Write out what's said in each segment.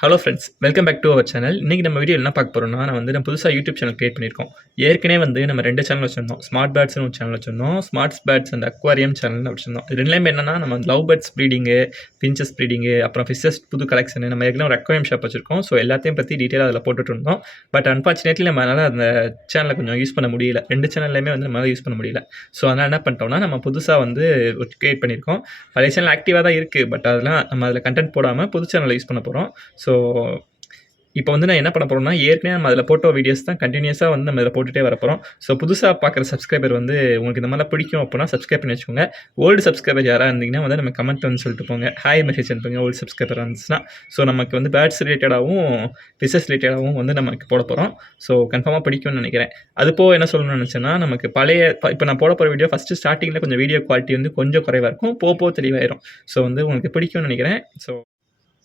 Hello friends, welcome back to our channel. இன்றைக்கி நம்ம video என்ன பார்க்க போகிறோம்னா, நம்ம புதுசாக யூடியூப் சேனல் கிரியேட் பண்ணியிருக்கோம். ஏற்கனவே நம்ம 2 சேனல் வச்சுருந்தோம். ஸ்மார்ட் பேர்ட்ஸ்னு ஒரு சேனல் வச்சுருந்தோம். ஸ்மார்ட் பேர்ட்ஸ் அண்ட் அக்வாரியம் சேனல்னு வச்சுருந்தோம். இது 2லேயுமே என்னன்னா, நம்ம love birds breeding, finches breeding, அப்புறம் ஃபிஷஸ் புது கலெக்ஷனு, நம்ம ஏற்கனவே ஒரு அக்வாரியம் ஷாப் வச்சுருக்கோம். ஸோ எல்லாத்தையும் பற்றி டீட்டெயிலாக அதில் போட்டுட்டு இருந்தோம். பட் அன்ஃபார்ச்சுனேட்லி நம்மளால் அந்த சேனலை கொஞ்சம் யூஸ் பண்ண முடியல. 2 சேனல்லையுமே நம்மளால் யூஸ் பண்ண முடியல. ஸோ அதனால் என்ன பண்ணிட்டோம்னா, நம்ம புதுசாக கிரியேட் பண்ணியிருக்கோம். பழைய சேனல் ஆக்டிவாக தான் இருக்குது. பட் அதெல்லாம் நம்ம அதில் கண்டென்ட் போடாமல் புது சேனலை யூஸ் பண்ண போகிறோம். ஸோ இப்போ நான் என்ன பண்ண போகிறோம்னா, ஏற்கனவே நம்ம அதில் போட்ட வீடியோஸ் தான் கண்டினியூஸாக நம்ம இதில் போட்டுகிட்டே வரப்போகிறோம். ஸோ புதுசாக பார்க்குற சப்ஸ்கிரைபர் உங்களுக்கு இந்த மாதிரிலாம் பிடிக்கும் அப்படின்னா சப்ஸ்கிரைப் பண்ணி வச்சுக்கோங்க. ஓல்டு சப்ஸ்கிரைபர் யாராக இருந்தீங்கன்னா நம்ம கமெண்ட் சொல்லிட்டு போங்க. ஹாய் மெசேஜ் அனுப்புங்க ஓல்டு சப்ஸ்கிரைபர் இருந்துச்சுன்னா. ஸோ நமக்கு பேர்ட்ஸ் ரிலேட்டடாகவும் ஃபிஷஸ் ரிலேட்டடாகவும் நமக்கு போட போகிறோம். ஸோ கன்ஃபார்மாக பிடிக்கும்னு நினைக்கிறேன். அது போக என்ன சொல்லணும்னு நினச்சேன்னா, நமக்கு இப்போ நான் போட போகிற வீடியோ ஃபஸ்ட்டு ஸ்டார்டிங்கில் கொஞ்சம் வீடியோ குவாலிட்டி கொஞ்சம் குறைவாக இருக்கும். போக தெளிவாயிரும். ஸோ உங்களுக்கு பிடிக்கும்னு நினைக்கிறேன். ஸோ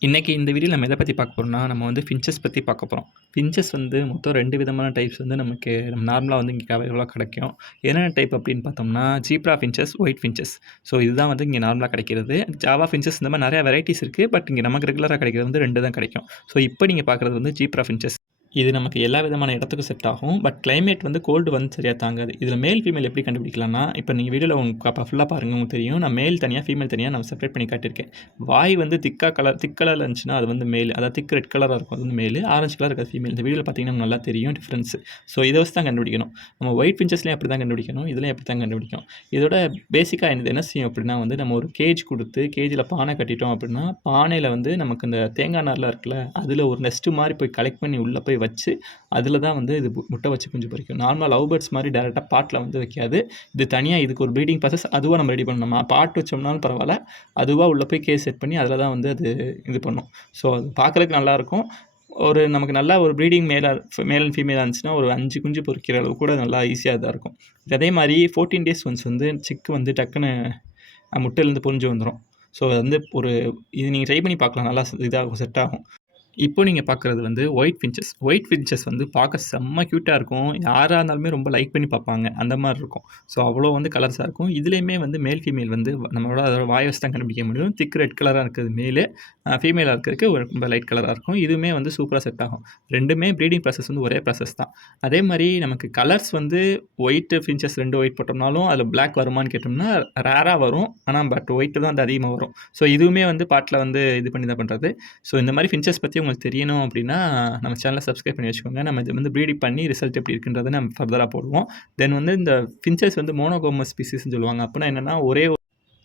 இன்றைக்கி இந்த வீடியோவில் நம்ம எதை பற்றி பார்க்க போகிறோம்னா, நம்ம ஃபின்ச்சஸ் பற்றி பார்க்க போகிறோம். ஃபின்ச்சஸ் மொத்தம் 2 விதமான டைப்ஸ் நமக்கு நார்மலாக இங்கே அவைலபிளாக கிடைக்கும். என்னென்ன டைப் அப்படின்னு பார்த்தோம்னா, zebra finches, white finches. So இதுதான் இங்கே நார்மலாக கிடைக்கிறது. ஜாவா ஃபின்ச்சஸ் இந்த மாதிரி நிறையா வெரைட்டிஸ் இருக்குது. பட் இங்கே நமக்கு ரெகுலராக கிடைக்கிறது 2 தான் கிடைக்கும். ஸோ இப்போ நீங்கள் பார்க்குறது ஜீப்ரா ஃபின்ச்சஸ். இது நமக்கு எல்லா விதமான இடத்துக்கும் செட் ஆகும். பட் கிளைமேட் கோல்டு சரியாக தாங்காது. இதில் மேல் ஃபீமேல் எப்படி கண்டுபிடிக்கலாம்னா, இப்போ நீங்கள் வீடியோவில் உங்களுக்கு ஃபுல்லாக பாருங்கள், உங்களுக்கு தெரியும். நான் மேல் தனியாக ஃபீமேல் தனியாக நான் செப்பரேட் பண்ணி காட்டியிருக்கேன். வாய் திக் கலரில் இருந்துச்சுன்னா அது மேல், அதாவது திக் ரெட் கலராக இருக்கும், அது மேல். ஆரஞ்சு கலர் இருக்கிறது ஃபீமேல். இந்த வீடியோவில் பார்த்தீங்கன்னா நல்லா தெரியும் டிஃப்ரென்ஸ். ஸோ இதை வச்சு தான் கண்டுபிடிக்கணும். நம்ம ஒயிட் ஃபின்ச்சஸ்லேயும் அப்படி தான் கண்டுபிடிக்கணும், இதுலேயும் அப்படி தான் கண்டுபிடிக்கும். இதோட பேசிக்காக என்ன செய்யும் அப்படின்னா நம்ம ஒரு கேஜ் கொடுத்து கேஜில் பானை கட்டிட்டோம் அப்படின்னா, பானையில் நமக்கு இந்த தேங்காய் நார்லாம் இருக்குல்ல, அதில் ஒரு நெஸ்ட்டு மாதிரி போய் கலெக்ட் பண்ணி உள்ளே போய் வச்சு அதில் தான் இது முட்டை வச்சு குஞ்சு பொரிக்கும். நார்மலாக லவ் பேர்ட்ஸ் மாதிரி டேரெக்டாக பாட்டில் வைக்காது. இது தனியாக இதுக்கு ஒரு ப்ரீடிங் ப்ராசஸ் அதுவாக நம்ம ரெடி பண்ணணும். நம்ம பாட் வச்சோம்னாலும் பரவாயில்ல, அதுவாக உள்ளே போய் கேஸ் செட் பண்ணி அதில் தான் அது இது பண்ணும். ஸோ அது பார்க்குறதுக்கு நல்லாயிருக்கும். நமக்கு நல்லா ஒரு ப்ரீடிங் மேல் அண்ட் ஃபீமேலாக இருந்துச்சுன்னா ஒரு 5 குஞ்சு பொரிக்கிற அளவு கூட நல்லா ஈஸியாக தான் இருக்கும். அதே மாதிரி 14 டேஸ் ஒன்ஸ் சிக்கு டக்குன்னு முட்டையிலேருந்து பொரிஞ்சு வந்துடும். ஸோ அது இது நீங்கள் ட்ரை பண்ணி பார்க்கலாம், நல்லா இதாகும், செட் ஆகும். இப்போ நீங்கள் பார்க்குறது ஒயிட் ஃபின்ச்சஸ். ஒயிட் ஃபின்ச்சஸ் பார்க்க செம்ம க்யூட்டாக இருக்கும். யாராக இருந்தாலுமே ரொம்ப லைக் பண்ணி பார்ப்பாங்க, அந்த மாதிரி இருக்கும். ஸோ அவ்வளோ கலர்ஸாக இருக்கும். இதுலேயுமே மேல் ஃபீமேல் நம்மளோட அதோட வாய் வச்சு தான் கண்டுபிடிக்க முடியும். திக் ரெட் கலராக இருக்கிறது மேலு, ஃபீமேலாக இருக்கிறதுக்கு ரொம்ப லைட் கலராக இருக்கும். இதுவுமே சூப்பராக செட் ஆகும். 2மே ப்ரீடிங் ப்ராசஸ் ஒரே ப்ராசஸ் தான். அதே மாதிரி நமக்கு கலர்ஸ் ஒயிட் ஃபின்ச்சஸ் 2 ஒயிட் போட்டோம்னாலும் அதில் பிளாக் வருமானு கேட்டோம்னா ரேராக வரும். ஆனால் பட் ஒயிட்டு தான் அதிகமாக வரும். ஸோ இதுவுமே பாட்டில் இது பண்ணி தான் பண்ணுறது. ஸோ இந்த மாதிரி ஃபின்ச்சஸ் பற்றி உங்களுக்கு தெரியணும் அப்படின்னா நம்ம சேனலை சப்ஸ்கிரைப் பண்ணி வச்சுக்கோங்க. நம்ம இது ப்ரீடிங் பண்ணி ரிசல்ட் எப்படி இருக்குன்றதை நம்ம ஃபர்தராக போடுவோம். தென் இந்த ஃபின்ச்சஸ் மோனோகோமஸ் ஸ்பீசிஸ்ன்னு சொல்லுவாங்க. அப்படின்னா என்னென்னா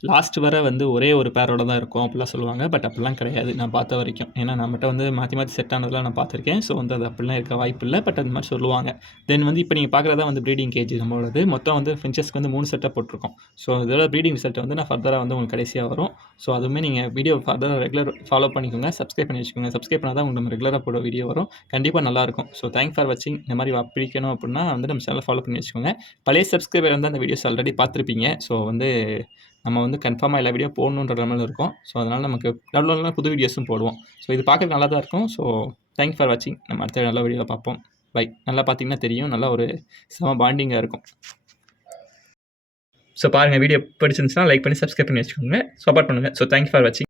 லாஸ்ட் வர ஒரே ஒரு பேரோட தான் இருக்கும் அப்படிலாம் சொல்லுவாங்க. பட் அப்படிலாம் கிடையாது நான் பார்த்த வரைக்கும். ஏன்னா நம்மகிட்ட மாற்றி செட் ஆனதெல்லாம் நான் பார்த்துருக்கேன். ஸோ அது அப்படிலாம் இருக்க வாய்ப்பு இல்லை. பட் அது மாதிரி சொல்லுவாங்க. தென் இப்போ நீங்கள் பார்க்குறதா ப்ரீடிங் கேஜ் நம்மளோடது. மொத்தம் ஃபின்ச்சஸ்க்கு 3 செட்டாக போட்டிருக்கோம். ஸோ இதோட ப்ரீடிங் ரிசல்ட் நான் ஃபர்தராக உங்களுக்கு கடைசியாக வரும். ஸோ அதுவுமே நீங்கள் வீடியோ ஃபர்தராக ரெகுலர் ஃபாலோ பண்ணிக்கோங்க, சப்ஸ்கிரைப் பண்ணி வச்சுக்கோங்க. சப்ஸ்கிரைப் பண்ணால் தான் நம்ம ரெகுலராக போட வீடியோ வரும். கண்டிப்பாக நல்லாயிருக்கும். ஸோ தேங்க்ஸ் ஃபார் வாட்சிங். இந்த மாதிரி பிடிக்கணும் அப்படின்னா நம்ம சேனலை ஃபாலோ பண்ணி வச்சுக்கோங்க. பழைய சப்ஸ்கிரைபர் அந்த வீடியோஸ் ஆல்ரெடி பார்த்துருப்பீங்க. ஸோ நம்ம கன்ஃபார்மாக எல்லா வீடியோ போடணுன்ற லெவலில் இருக்கும். ஸோ அதனால் நமக்கு நல்ல புது வீடியோஸும் போடுவோம். ஸோ இது பார்க்க நல்லா தான் இருக்கும். ஸோ தேங்க்ஸ் ஃபார் வாட்சிங். நம்ம அடுத்த நல்ல வீடியோவில் பார்ப்போம். பை. நல்லா பார்த்தீங்கன்னா தெரியும், நல்லா ஒரு செம பாண்டிங்காக இருக்கும். ஸோ பாருங்கள், வீடியோ பிடிச்சிருந்துச்சுன்னா லைக் பண்ணி சப்ஸ்கிரைப் பண்ணி வச்சுக்கோங்க, சப்போர்ட் பண்ணுங்கள். ஸோ தேங்க்ஸ் ஃபார் வாட்சிங்.